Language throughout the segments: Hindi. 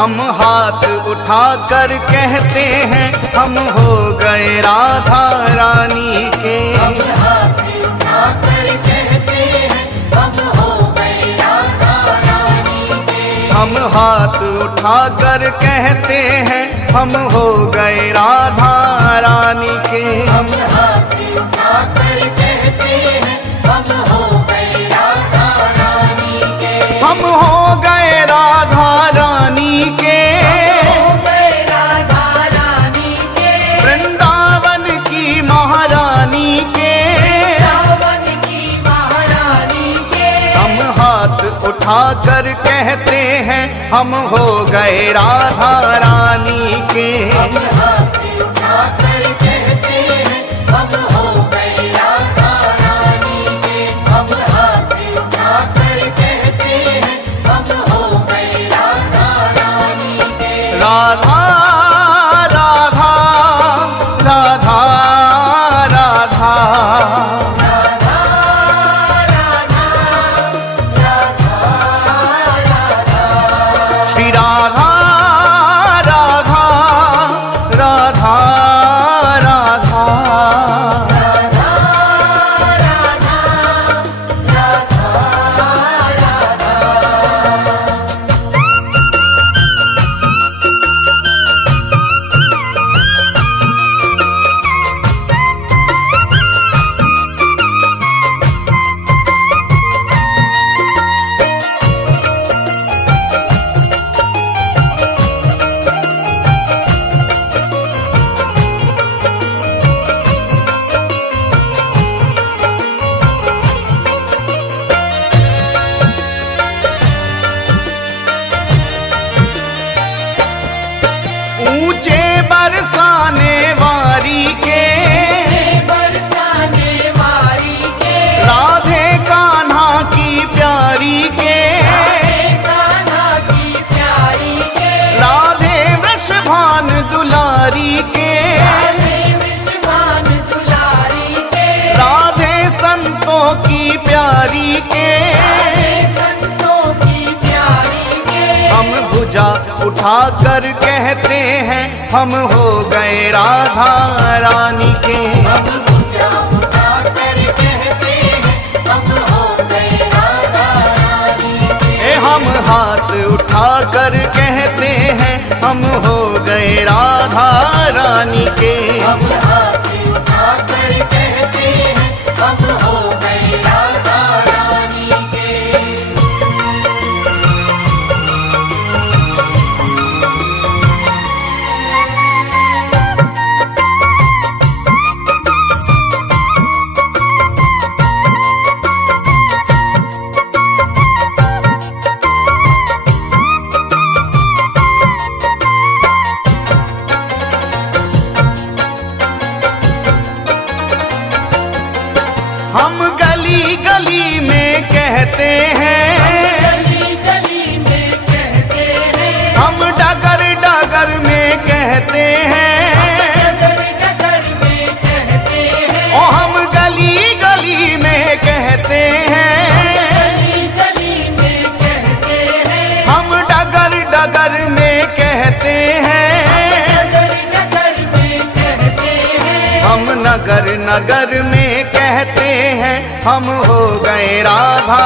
हम हाथ उठाकर कहते हैं हम हो गए राधा रानी के। हम हाथ उठाकर कहते हैं हम हो गए राधा रानी के। हम हाथ उठाकर कहते हैं हम हो गए राधा रानी के। हम हाथ उठाकर कहते हैं हम हो गए राधा रानी के। हम हो गए राधा रानी के। हो गए राधा रानी के। वृंदावन की महारानी के। वृंदावन की महारानी के। हम हाथ उठाकर कहते हैं हम हो गए राधा रानी के। हम हाथ उठाकर कहते हैं हम हो गए राधा रानी के। हम हाथ उठाकर कहते हैं हम हो गए राधा रानी के। राधा राधा राधा राधा राधा राधा राधा श्री राधा राधा राधा राधा ऊंचे बरसाने वारी के। बरसाने वारी के। राधे कान्हा की प्यारी के। कान्हा की प्यारी के। राधे वृषभान दुलारी के। राधे वृषभान दुलारी के। राधे संतों की प्यारी के। राधे संतों की प्यारी के। हम भुजा उठाकर कहते हैं हम हो गए राधा रानी के। हम भुजा उठाकर कहते हैं हम हो गए राधा रानी के। हम हाथ उठाकर कहते हैं हम हो गए राधा रानी के। हम हाथ उठाकर कहते हैं हम हो गए राधा रानी के। हम गली गली में कहते हैं। गली गली में कहते हैं। हम डगर डगर में कहते हैं। डगर डगर में कहते हैं। ओ हम गली गली में कहते हैं। गली गली में कहते हैं। हम डगर डगर में कहते हैं। डगर डगर में कहते हैं। हम नगर नगर में कहते हैं हम हो गए राधा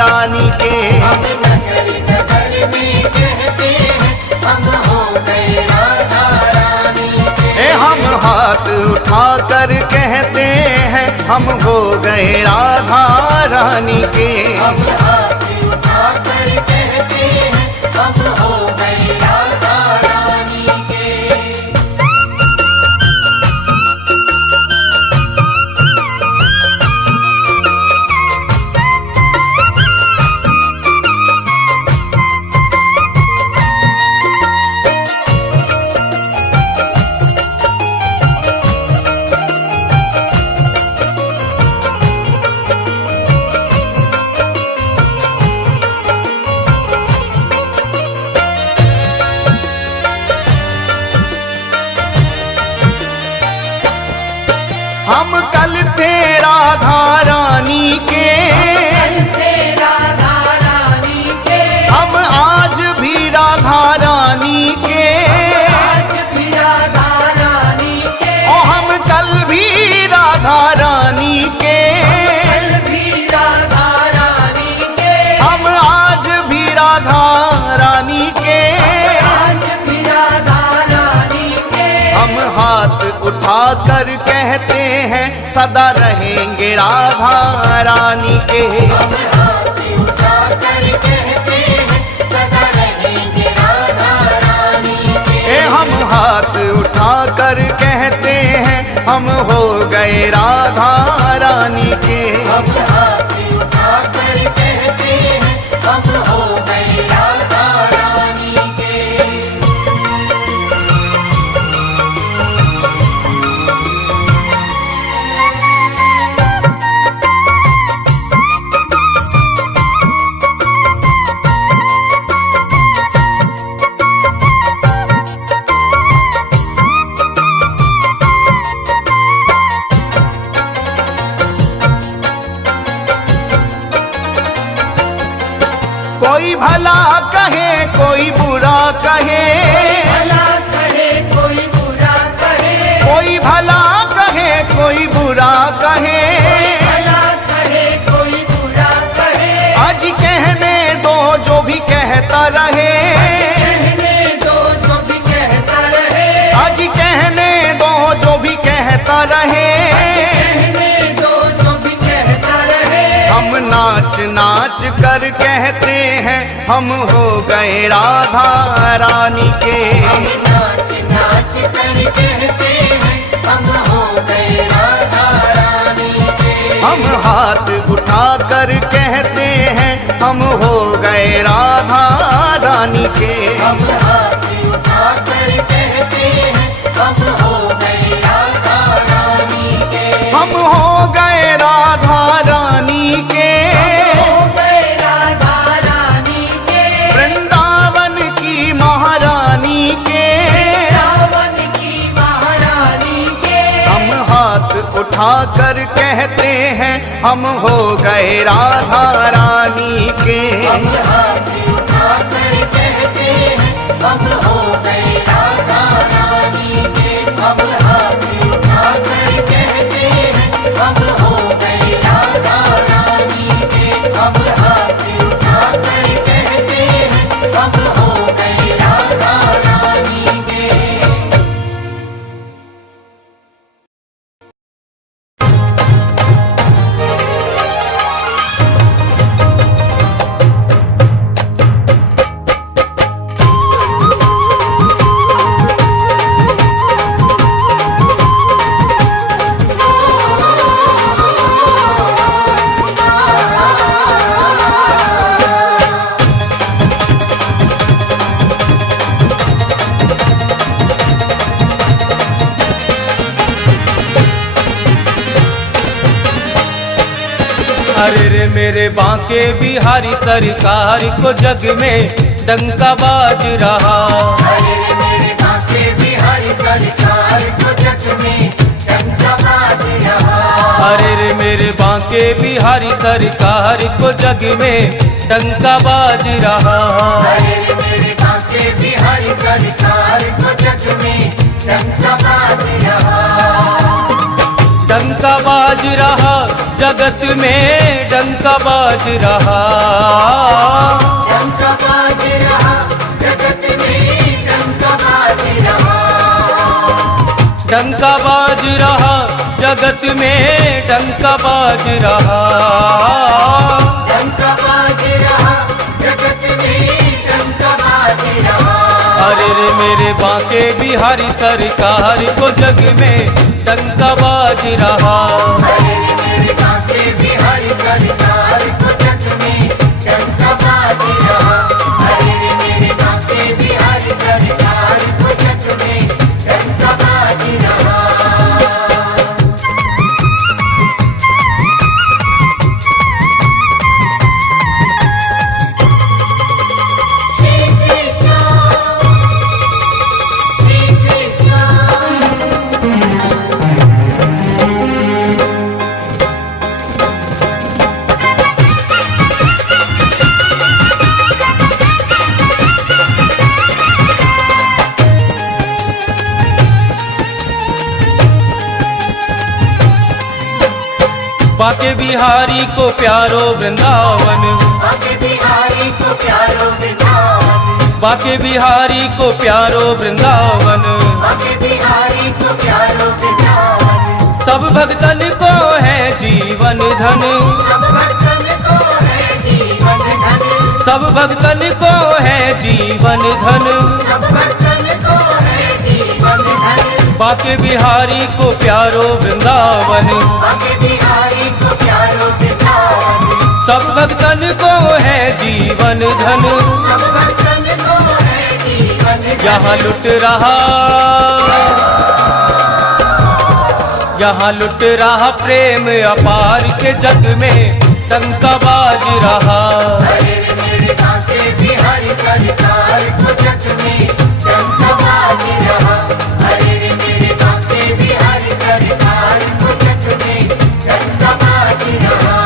रानी के। हम नगर नगर में कहते हैं हम हो गए राधा रानी के। हम हाथ उठाकर कहते हैं हम हो गए राधा रानी के। हम हाथ उठाकर कहते हैं हम हो गए राधा रानी के। उठा कर कहते हैं सदा रहेंगे राधा रानी के। हम हाथ उठा कर कहते हैं सदा रहेंगे राधा रानी के। हम हाथ उठा कर कहते हैं हम हो गए राधा रानी के। हम हाथ उठा कर कहते हैं हम हो गए राधा रानी के। कोई भला कहे कोई बुरा कहे, भला कहे कोई बुरा कहे, कोई भला कहे कोई बुरा कहे, भला कहे कोई बुरा कहे। आज कहने दो जो भी कहता रहे, कहने दो जो भी कहता रहे, आज कहने दो जो भी कहता रहे। कहने दो जो भी कहता रहे। हम नाच नाच कर कहते हैं हम हो गए राधा रानी के। हम नाच नाच कर कहते हैं हम हो गए राधा रानी के। हम हाथ उठा कर कहते हैं हम हो गए राधा रानी के। हम हाथ उठा कर कहते हैं हम हो गए राधा रानी के। हम हो गए राधा रानी के। हो गए राधा रानी के। वृंदावन की महारानी के। रावण की महारानी के। हम हाथ उठा कर कहते हैं हम हो गए राधा रानी के। हम हाथ उठा कर कहते हैं हम हो गए राधा रानी के। हम हाथ उठा कर कहते हैं हम हो गए राधा रानी के। हम हाथ उठा कर कहते हैं हम हो गए राधा रानी के। अरे रे मेरे बांके बिहारी सरकार को जग में डंका बाज रहा। अरे रे मेरे बांके बिहारी सरकार को जग में डंका बाज रहा। अरे रे मेरे बांके बिहारी सरकार को जग में डंका बाज रहा। अरे रे मेरे बांके बिहारी सरकार को जग में डंका बाज रहा। डंका बाज रहा जगत में डंका बाज रहा। डंका बाज रहा जगत में डंका बाज रहा। डंका बाज रहा जगत में डंका बाज रहा। डंका बाज रहा जगत में डंका बाज रहा। अरे रे मेरे बांके बिहारी सरकार को जग में डंका बाज रहा। अरे रे मेरे बांके बिहारी सरकार को जग में डंका बाज रहा। अरे रे मेरे बांके बिहारी सरकार को जग में डंका बाज रहा। बाके बिहारी को प्यारो वृंदावन। बाके बिहारी को प्यारो वृंदावन। बाके बिहारी को प्यारो वृंदावन। बाके बिहारी को प्यारो प्यारो वृंदावन। सब भक्तन को है जीवन धन, सब भक्तन को है जीवन धन। सब भक्तन को है जीवन धन। सब भक्तन को है जीवन धन। बाके बिहारी को प्यारो वृंदावन, बाके बिहारी को प्यारो वृंदावन। सब भक्तन को है जीवन धन। सब भक्तन को है जीवन धन। यहाँ लुट रहा, यहाँ लुट रहा प्रेम अपार के जग में डंका बाज रहा। अरे रे मेरे बाके बिहारी सरकार को जग में डंका बाज रहा। अरे रे मेरे बाके बिहारी सरकार को जग में डंका बाज रहा।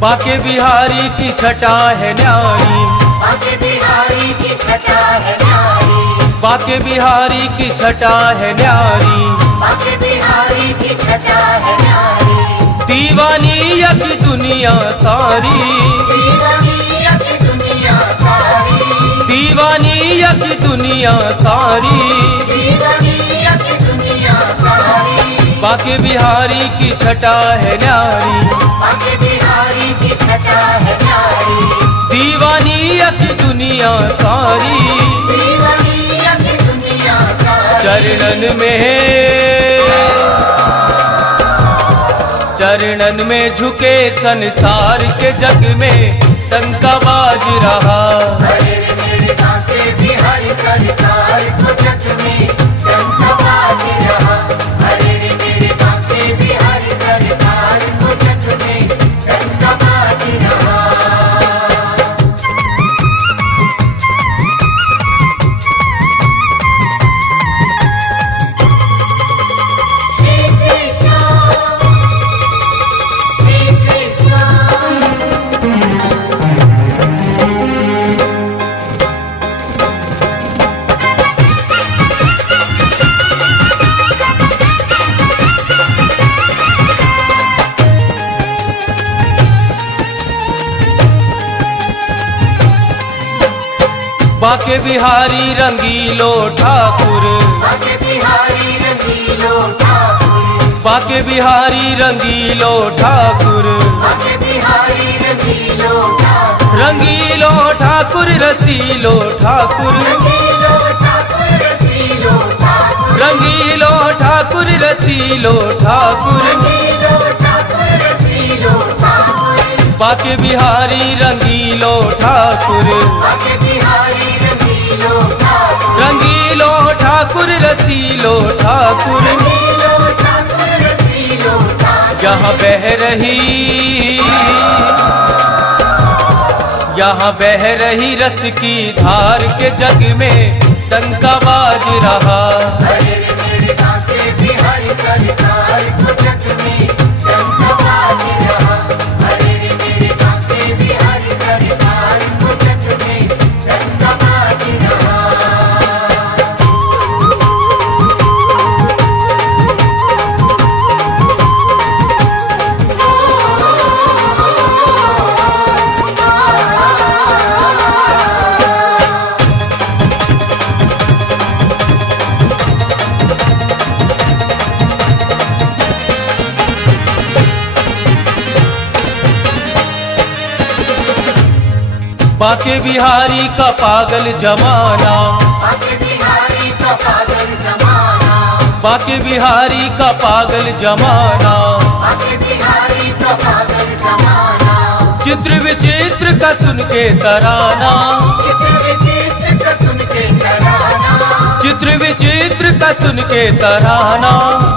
बाके बिहारी की छटा है न्यारी, बाके बिहारी की छटा है न्यारी। बाके बिहारी की छटा है न्यारी। बाके बिहारी की छटा है न्यारी। दीवानी की दुनिया सारी, दीवानिया की दुनिया सारी। दीवानी की दुनिया सारी। दीवानिया की दुनिया सारी। बाके बिहारी की छटा है न्यारी। बाके बिहारी की छटा है न्यारी। दीवानी की दुनिया सारी। दीवानिया की दुनिया सारी। चरणन में, चरणन में झुके संसार के जग में डंका बाज रहा। अरे रे मेरे बाके बिहारी सरकार को जग में डंका बाज रहा। अरे रे मेरे बाके बिहारी सरकार को जग में डंका बाज रहा। श्री कृष्ण, श्री कृष्ण। बाके बिहारी रंगीलो ठाकुर, बाके बिहारी रंगीलो ठाकुर। बाके बिहारी रंगीलो ठाकुर। बाके बिहारी रंगीलो ठाकुर। रंगीलो ठाकुर रसीलो ठाकुर। रंगीलो ठाकुर रसीलो ठाकुर। रंगीलो ठाकुर रसीलो ठाकुर। रंगीलो ठाकुर रसीलो ठाकुर। बाके बिहारी रंगीलो ठाकुर। बाके बिहारी रंगीलो ठाकुर। रंगीलो ठाकुर रसीलो ठाकुर। रंगीलो ठाकुर रसीलो ठाकुर। यहाँ बह रही, यहाँ बह रही रस की धार के जग में डंका बाज रहा। अरे रे मेरे बाके बिहारी सरकार को जग में डंका बाज रहा। अरे रे मेरे बाके बिहारी सरकार को जग में डंका बाज रहा। बाके बिहारी का पागल जमाना, बाके बिहारी का पागल जमाना। बाके बिहारी का पागल जमाना। बाके बिहारी का पागल जमाना। चित्र विचित्र का सुन के तराना। चित्र विचित्र का सुन के तराना। चित्र विचित्र का सुन के तराना।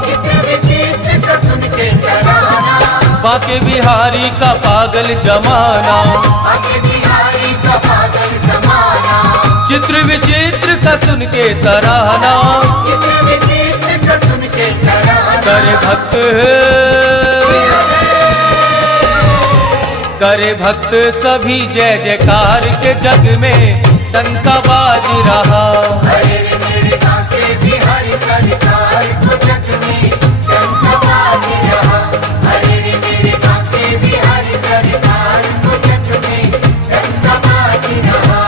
चित्र विचित्र का सुन के तराना। बाके बिहारी का पागल जमाना। बाके बिहारी का पागल जमाना। चित्र विचित्र का सुन के तराना। चित्र विचित्र का सुन के तराना। करे भक्त, करे भक्त सभी जय जयकार के जग में डंका बाज रहा। अरे रे मेरे बांके बिहारी सरकार को जग में डंका बाज रहा। अरे रे मेरे बांके बिहारी सरकार को जग में डंका बाज रहा।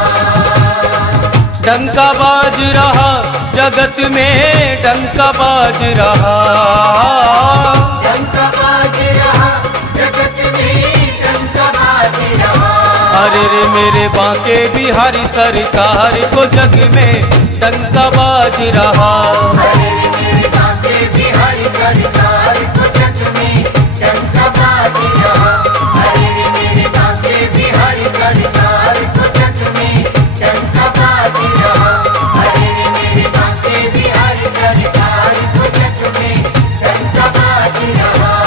डंका बाज रहा जगत में डंका बाज रहा। डंका बाज रहा जगत में डंका बाज रहा। अरे रे मेरे बांके बिहारी सरकार को जग में डंका बाज रहा। अरे रे मेरे बांके बिहारी सरकार को जग में डंका बाज रहा। अरे रे मेरे बांके बिहारी सरकार को जग में डंका बाज रहा। अरे रे मेरे बांके बिहारी सरकार को जग में डंका बाज रहा।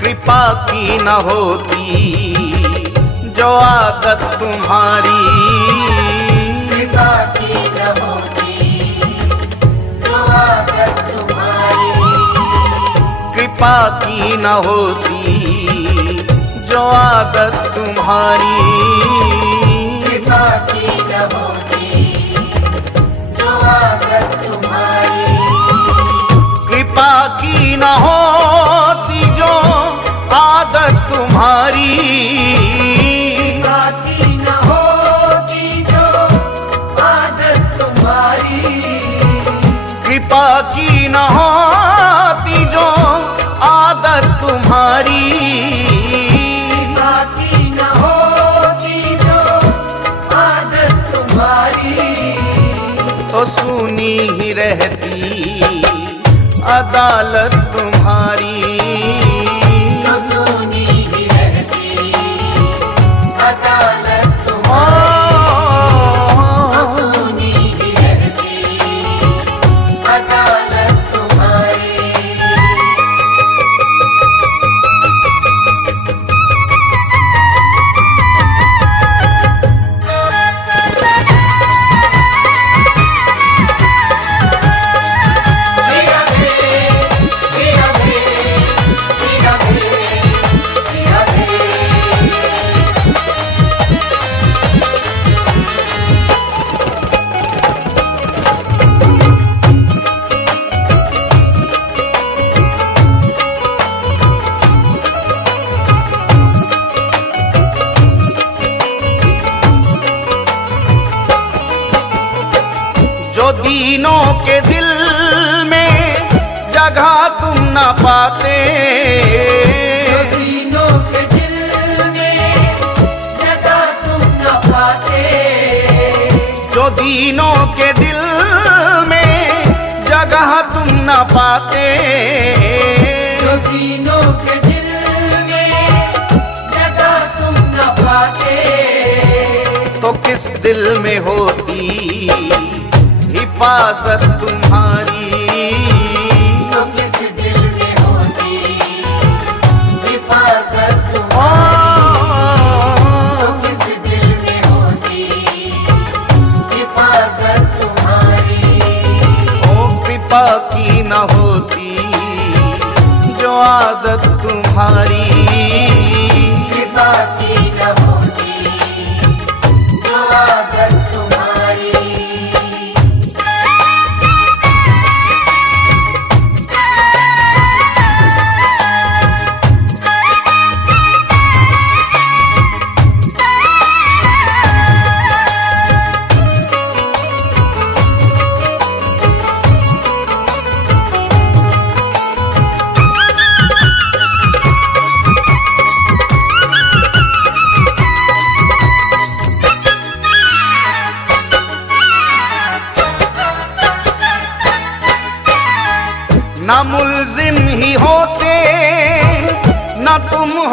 कृपा की न होती जो आदत तुम्हारी, कृपा की न होती जो आदत तुम्हारी। कृपा की न होती जो आदत तुम्हारी। कृपा की न होती जो आदत तुम्हारी। कृपा की न होती जो आदत तुम्हारी। कृपा की न होती जो आदत तुम्हारी। कृपा की न होती जो आदत तुम्हारी। कृपा की न होती जो आदत तुम्हारी। तो सुनी ही रहती अदालत तुम्हारी। तो सुनी ही रहती अदालत तुम्हारी। तो सुनी ही रहती अदालत तुम्हारी। जो दीनों के दिल में जगह तुम न पाते। जो दीनों के दिल में जगह तुम न पाते। जो दीनों के दिल में जगह तुम न पाते। जो दीनों के दिल में जगह तुम न पाते। तो किस दिल में होती हिफाजत तुम्हारी। तो किस दिल में होती हिफाजत तुम्हारी। तो किस दिल में होती हिफाजत तुम्हारी। ओ कृपा की न होती जो आदत तुम्हारी। कृपा की न होती जो आदत तुम्हारी।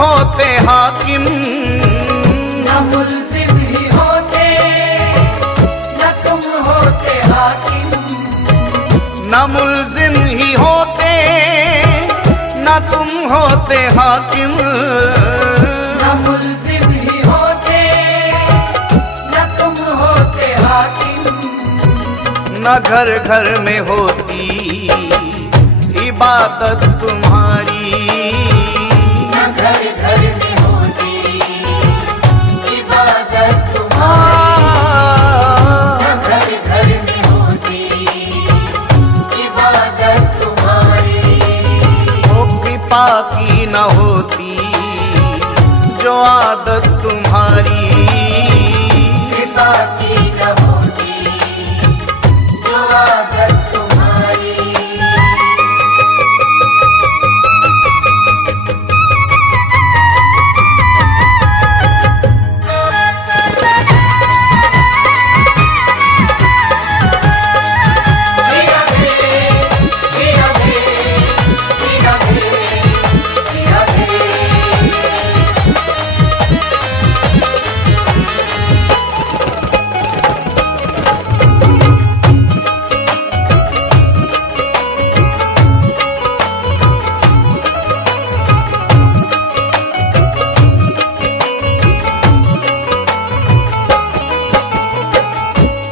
होते हाकिम, न मुल्जिम ही होते, न तुम होते हाकिम। न मुल्जिम ही होते न तुम होते हाकिम, न मुल्जिम ही होते, न तुम होते हाकिम। न घर घर में होती इबादत तुम्हारी, न घर घर में होती इबादत तुम्हारी, न घर घर में होती इबादत तुम्हारी। वो कृपा की न होती जो आदत तुम्हारी, कृपा की न होती जो आदत तुम्हारी।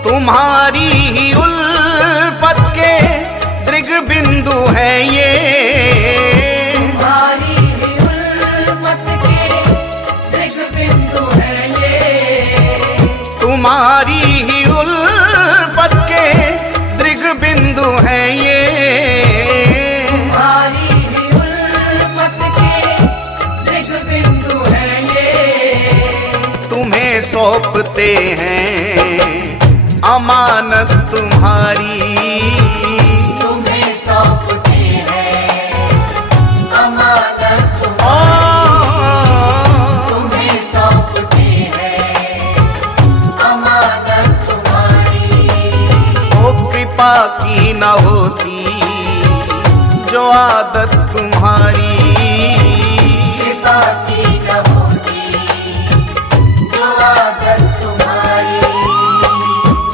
तुम्हारी ही उल्फत के दृग बिंदु है ये, तुम्हारी ही उल्फत के दृग बिंदु है ये। तुम्हारी ही उल्फत के दृग बिंदु है ये, तुम्हारी ही उल्फत के दृग बिंदु है ये। तुम्हें सौंपते हैं अमानत तुम्हारी, तुम्हें सौंपते हैं अमानत तुम्हारी, तुम्हें सौंपते हैं अमानत तुम्हारी। वो कृपा की न होती जो आदत तुम्हारी, कृपा की न होती जो आदत तुम्हारी।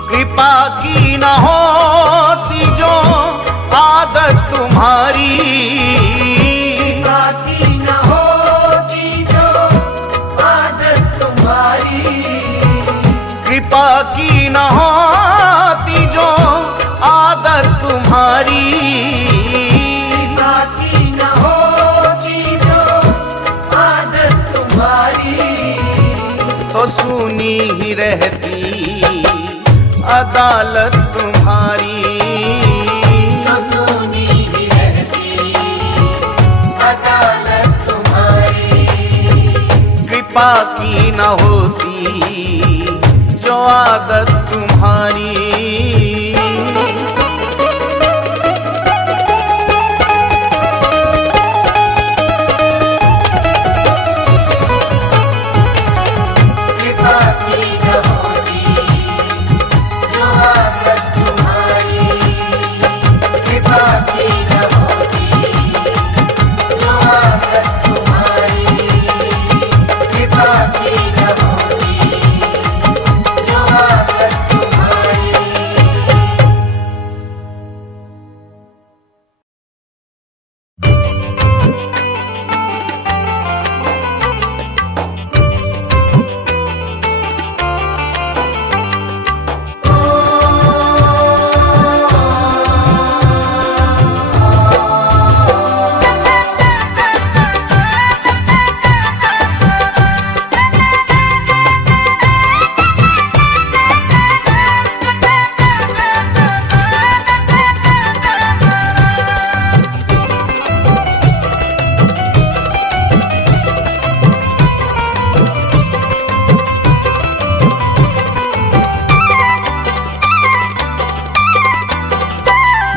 कृपा की न होती जो आदत तुम्हारी, कृपा की न होती जो आदत तुम्हारी। कृपा की न होती जो आदत तुम्हारी। कृपा की न होती जो आदत तुम्हारी। तो सुनी ही रहती अदालत तुम्हारी, तो सुनी ही रहती अदालत तुम्हारी। कृपा की न होती जो आदत तुम्हारी। कृपा की न होती जो आदत तुम्हारी। कृपा की न होती जो आदत तुम्हारी। कृपा की न होती जो आदत तुम्हारी।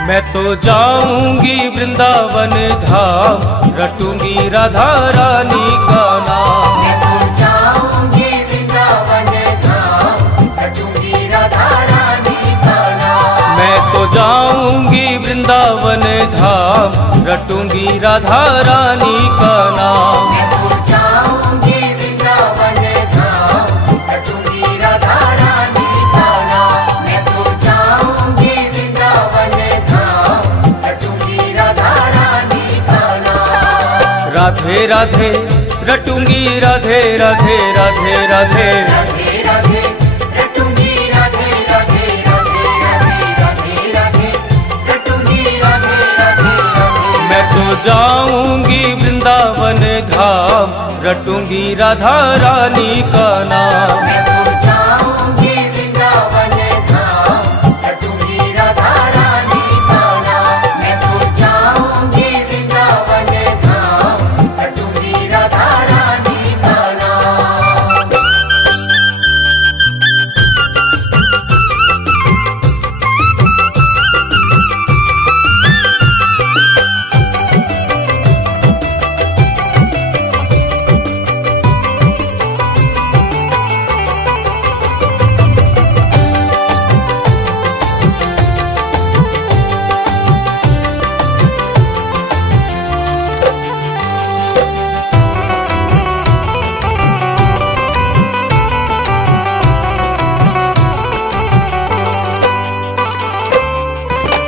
मैं तो जाऊंगी वृंदावन धाम, रटूंगी राधा रानी का नाम। मैं तो जाऊंगी वृंदावन धाम, रटूंगी राधा रानी का नाम। मैं तो जाऊंगी वृंदावन धाम, रटूंगी राधा रानी का नाम। मैं तो जाऊंगी राधे रटूंगी राधे राधे राधे राधे राधे राधे रटूंगी राधे राधे राधे राधे राधे राधे रटूंगी राधे राधे राधे। मैं तो जाऊंगी वृंदावन धाम रटूंगी राधा रानी का नाम। मैं तो जाऊंगी वृंदावन धाम रटूंगी राधा रानी का नाम। मैं तो जाऊंगी वृंदावन धाम रटूंगी राधा रानी का नाम।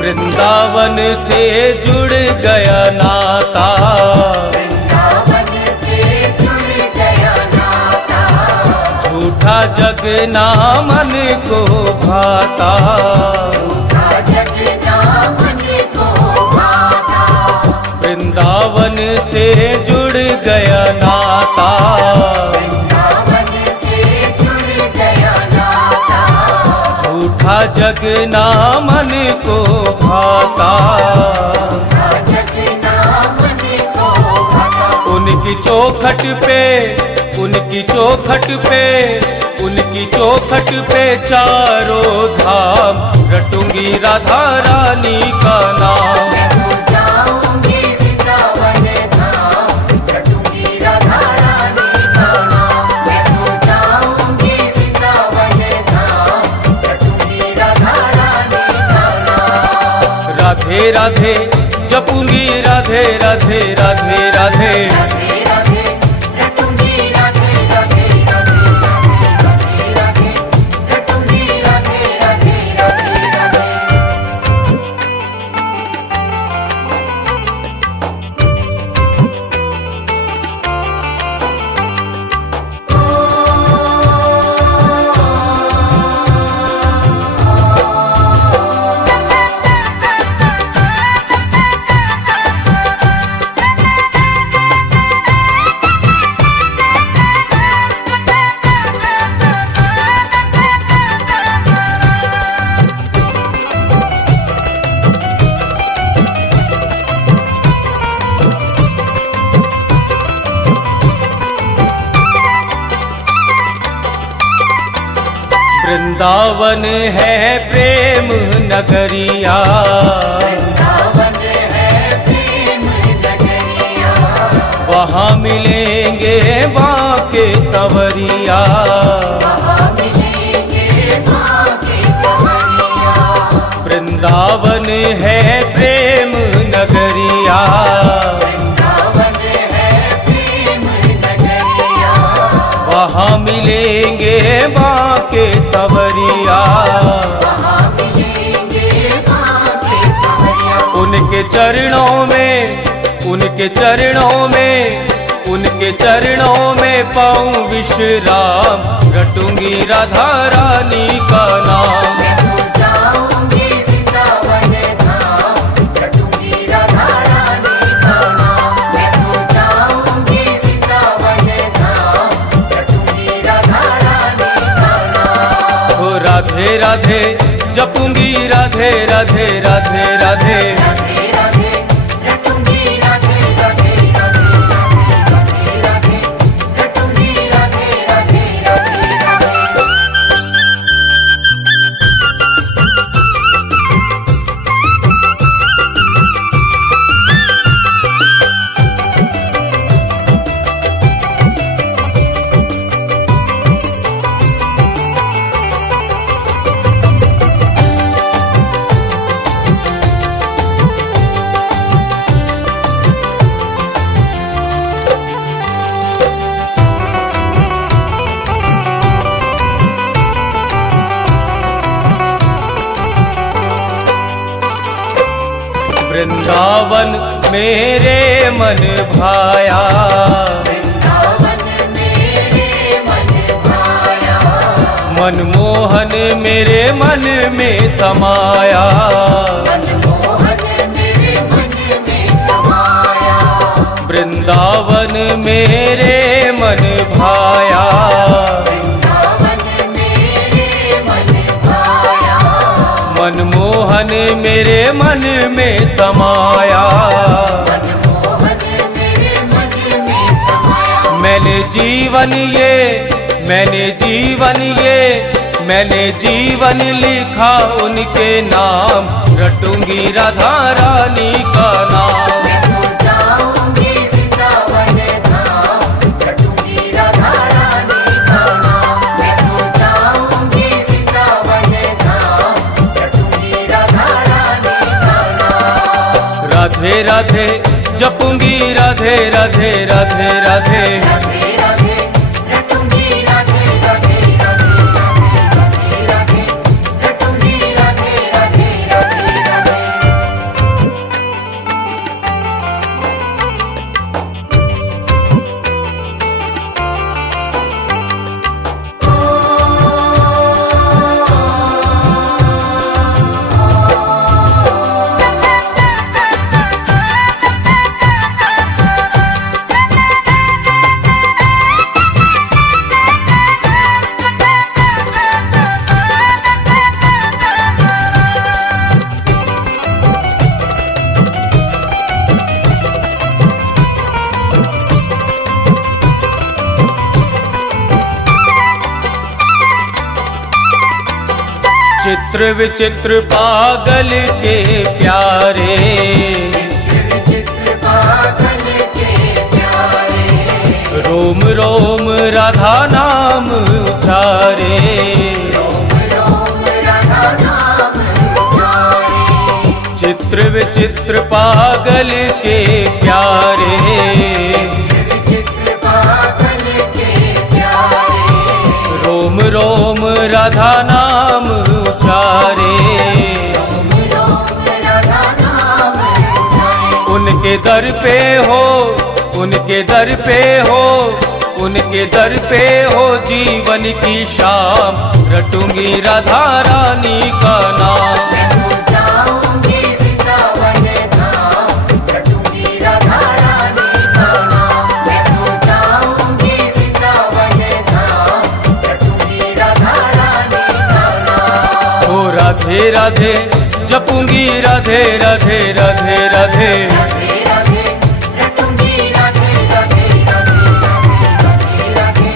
वृंदावन से जुड़ गया नाता, वृंदावन से जुड़ गया नाता। झूठा जग ना मन को भाता। झूठा जग ना मन को भाता। वृंदावन से जुड़ गया नाता, वृंदावन से जुड़ गया नाता। झूठा जग ना मन को भाता। झूठा जग ना मन को भाता। उनकी चौखट पे उनकी चौखट पे उनकी चौखट पे चारों धाम रटूंगी राधा रानी का नाम। मैं तो जाऊंगी वृंदावन धाम रटूंगी राधा रानी का नाम। मैं तो जाऊंगी वृंदावन धाम रटूंगी राधा रानी का नाम। राधे राधे जपूंगी राधे राधे राधे राधे राधे राधे रटूंगी राधे राधे राधे राधे राधे रटूंगी राधे राधे राधे राधे। वृंदावन है प्रेम नगरिया, वृंदावन है प्रेम नगरिया। वहाँ मिलेंगे बाके सवरिया। वहाँ मिलेंगे बाके सवरिया। वृंदावन है प्रेम नगरिया, वृंदावन है प्रेम नगरिया। वहाँ मिलेंगे बाके सवरिया। वहाँ मिलेंगे बाके सवरिया। उनके चरणों में उनके चरणों में उनके चरणों में पाऊं विश्राम रटूंगी राधा रानी का नाम। मैं तो जाऊंगी वृंदावन धाम रटूंगी राधा रानी का नाम। मैं तो जाऊंगी वृंदावन धाम रटूंगी राधा रानी का नाम। हो राधे राधे जपूंगी राधे राधे राधे राधे राधे राधे रटूंगी राधे राधे राधे राधे राधे रटूंगी राधे राधे राधे राधे। वृंदावन मेरे मन भाया, वृंदावन मेरे मन भाया, मनमोहन मेरे मन में समाया, मनमोहन मेरे मन में समाया, वृंदावन मेरे मन भाया, वृंदावन मेरे मन भाया, मनमोहन मेरे मन में समाया। मनमोहन मेरे मन में समाया। मैंने जीवन लिखा उनके नाम, रटूंगी राधा रानी का नाम। मैं तो जाऊंगी वृंदावन धाम, रटूंगी राधा रानी का नाम। मैं तो जाऊंगी वृंदावन धाम, रटूंगी राधा रानी का नाम। राधे राधे जपूंगी, राधे राधे राधे राधे, राधे राधे रटूंगी, राधे राधे राधे राधे राधे, रटूंगी राधे राधे राधे राधे। चित्र विचित्र पागल के प्यारे, विचित्र पागल के प्यारे, रोम रोम राधा नाम उचारे। रोम रोम राधा नाम उचारे। चित्र विचित्र पागल के प्यारे, विचित्र पागल के प्यारे, रोम रोम राधा नाम उचारे। रोम रोम राधा नाम उचारे। उनके दर पे हो, उनके दर पे हो, उनके दर पे हो जीवन की शाम, रटूंगी राधा रानी का नाम। मैं तो जाऊंगी वृंदावन धाम, रटूंगी राधा रानी का नाम। मैं तो जाऊंगी वृंदावन धाम, रटूंगी राधा रानी का नाम। ओ राधे राधे जपूंगी, राधे राधे राधे राधे, राधे राधे रटूंगी, राधे राधे राधे राधे राधे,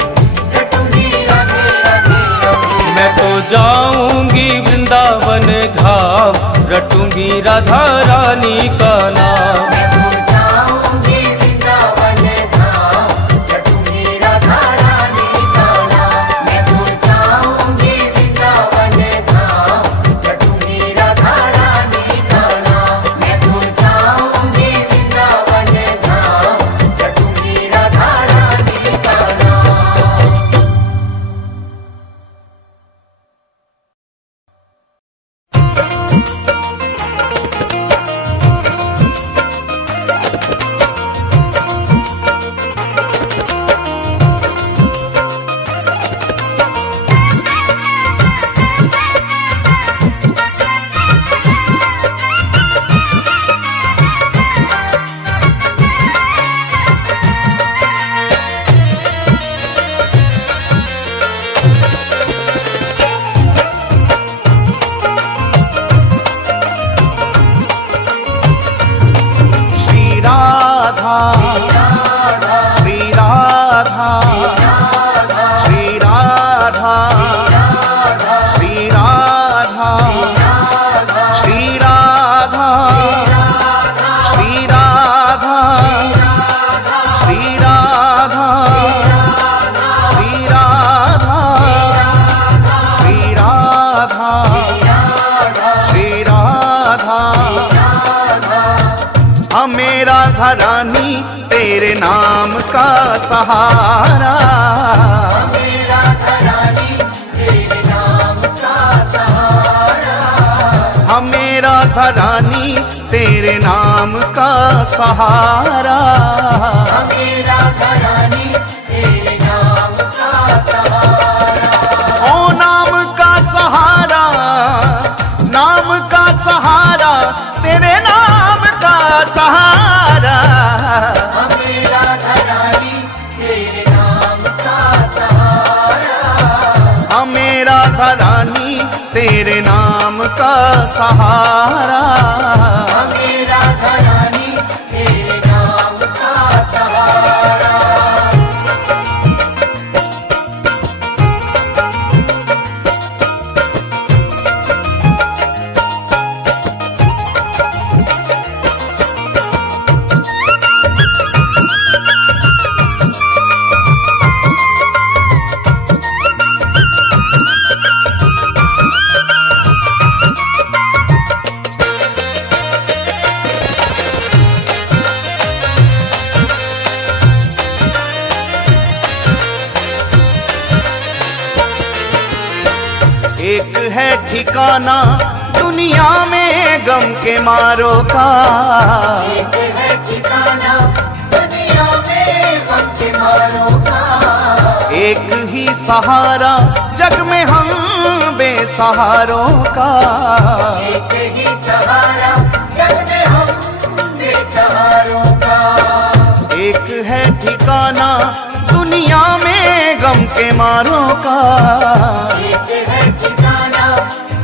रटूंगी राधे राधे राधे। मैं तो जाऊंगी वृंदावन धाम, रटूंगी राधा रानी का नाम। मैं तो जाऊंगी वृंदावन धाम, रटूंगी राधा रानी का नाम। मैं तो जाऊंगी वृंदावन धाम, रटूंगी राधा रानी का नाम। मैं तो जाऊंगी वृंदावन धाम, रटूंगी राधा रानी का नाम। श्री राधा श्री राधा श्री राधा श्री राधा श्री राधा श्री राधा श्री राधा श्री राधा श्री राधा श्री राधा। हमें राधा रानी तेरे नाम का सहारा, मेरा रानी तेरे नाम का सहारा। हमें राधा रानी तेरे नाम नाम का सहारा। हमें राधा रानी तेरे नाम का सहारा। ओ नाम का सहारा, नाम का सहारा, तेरे नाम का सहारा। हमें राधा रानी तेरे नाम का सहारा। हमें राधा रानी तेरे नाम का सहारा। हमें राधा रानी तेरे नाम का सहारा। एक है ठिकाना दुनिया में गम के मारों का। एक है ठिकाना दुनिया में गम के मारों का। एक ही सहारा जग में हम बेसहारों का। एक ही सहारा जग में हम बेसहारों का। एक है ठिकाना दुनिया में गम के मारों का। एक है ठिकाना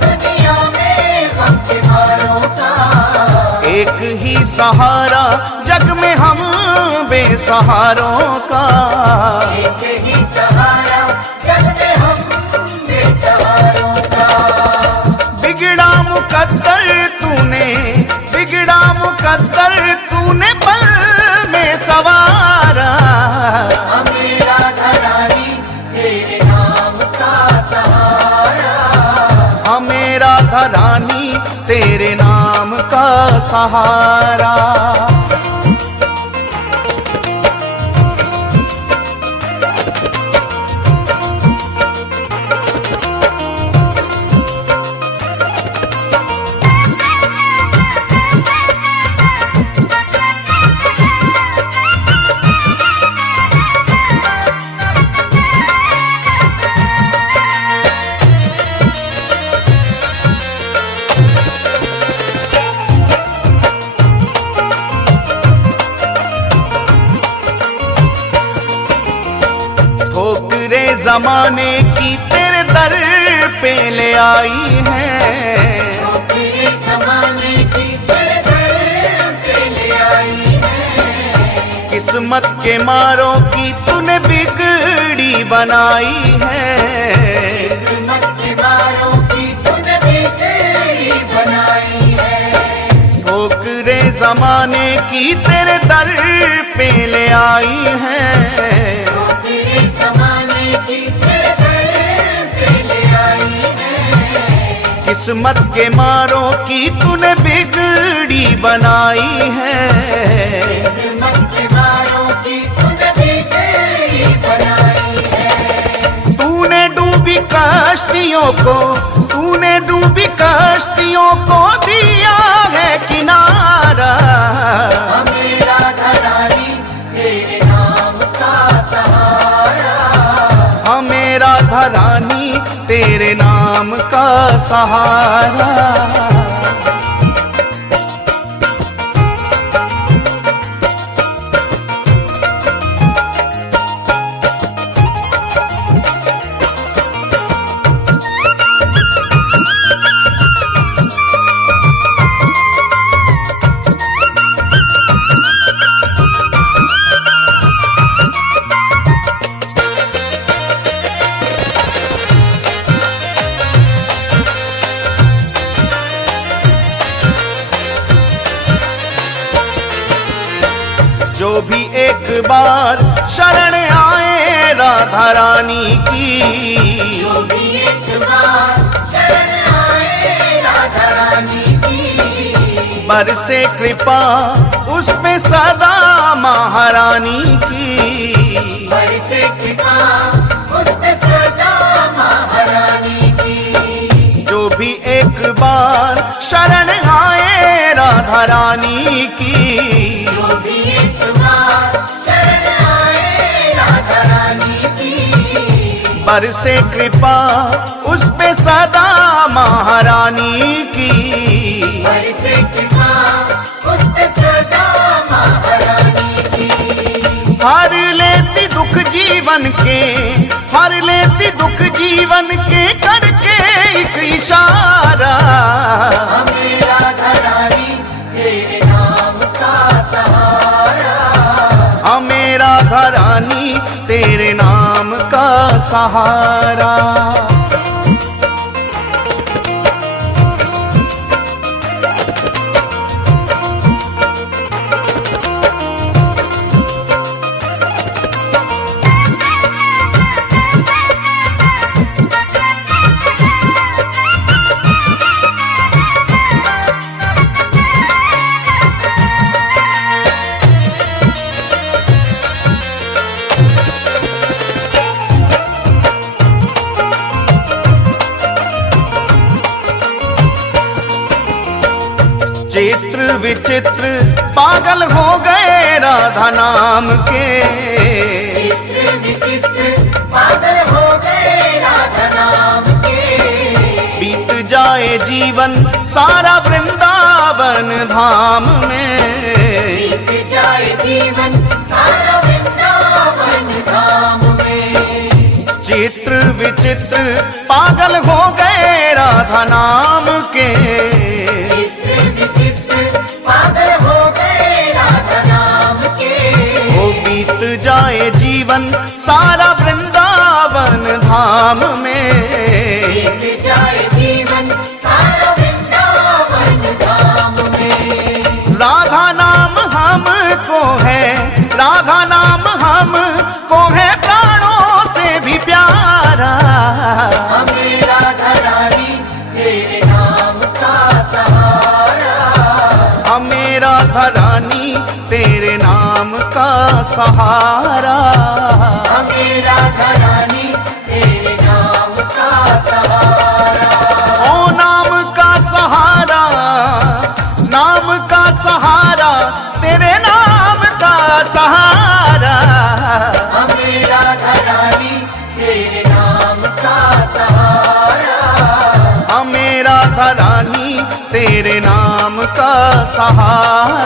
दुनिया में गम के मारों का। एक ही सहारा जग में हम बेसहारों का। एक ही सहारा जग में हम बेसहारों का। बिगड़ा मुकद्दर तूने, बिगड़ा मुकद्दर तूने पल में सवारा। हमें राधा रानी तेरे नाम का सहारा। हमें राधा रानी तेरे नाम का सहारा। ठोकरे जमाने की तेरे दर पे ले आई है। तेरे ज़माने की तेरे दर पे ले आई है। किस्मत के मारों की तूने बिगड़ी बनाई है। किस्मत के मारों की तूने बिगड़ी बनाई है। ठोकरे जमाने की तेरे दर पे ले आई है। तेरे ज़माने की तेरे दर पे ले आई है। किस्मत के मारों की तूने बिगड़ी बनाई है। किस्मत के मारों की तूने बिगड़ी बनाई है। तूने डूबी कश्तियों को, तूने डूबी कश्तियों को दिया है किनारा। हमें राधा रानी तेरे नाम का सहारा। हमें राधा रानी तेरे नाम का सहारा। जो भी एक बार शरण आए राधा रानी की। जो भी एक बार शरण आए राधा रानी की। बरसे कृपा उस पे सदा महारानी की। बरसे कृपा उस पे सदा महारानी की। जो भी एक बार शरण आए राधा रानी की। जो भी एक बार शरण आए राधा रानी की, बरसे कृपा उस पे सदा महारानी की। बरसे कृपा उस पे सदा महारानी की। हर लेती दुख जीवन के, हर लेती दुख जीवन के, करके एक इशारा। हमें राधा रानी तेरे नाम का सहारा, हमें राधा रानी तेरे नाम का सहारा। चित्र विचित्र पागल हो गए राधा नाम के। चित्र विचित्र पागल हो गए राधा नाम के। बीत जाए जीवन सारा वृंदावन धाम में। बीत जाए जीवन सारा वृंदावन धाम में। चित्र विचित्र पागल हो गए राधा नाम के। चित्र विचित्र पागल हो गए राधा नाम के। वो बीत जाए जीवन सारा वृंदावन धाम में। बीत जाए जीवन सारा वृंदावन धाम में। राधा नाम हमको है, राधा नाम हमको है प्राणों से भी प्यारा। हमें राधा रानी तेरे नाम का सहारा, हमें राधा रानी तेरे नाम का सहारा। हमें राधा रानी तेरे नाम का सहारा। ओ नाम का सहारा, नाम का सहारा, तेरे नाम का सहारा। हमें राधा रानी तेरे नाम का सहारा, हमें राधा रानी तेरे नाम का सहारा।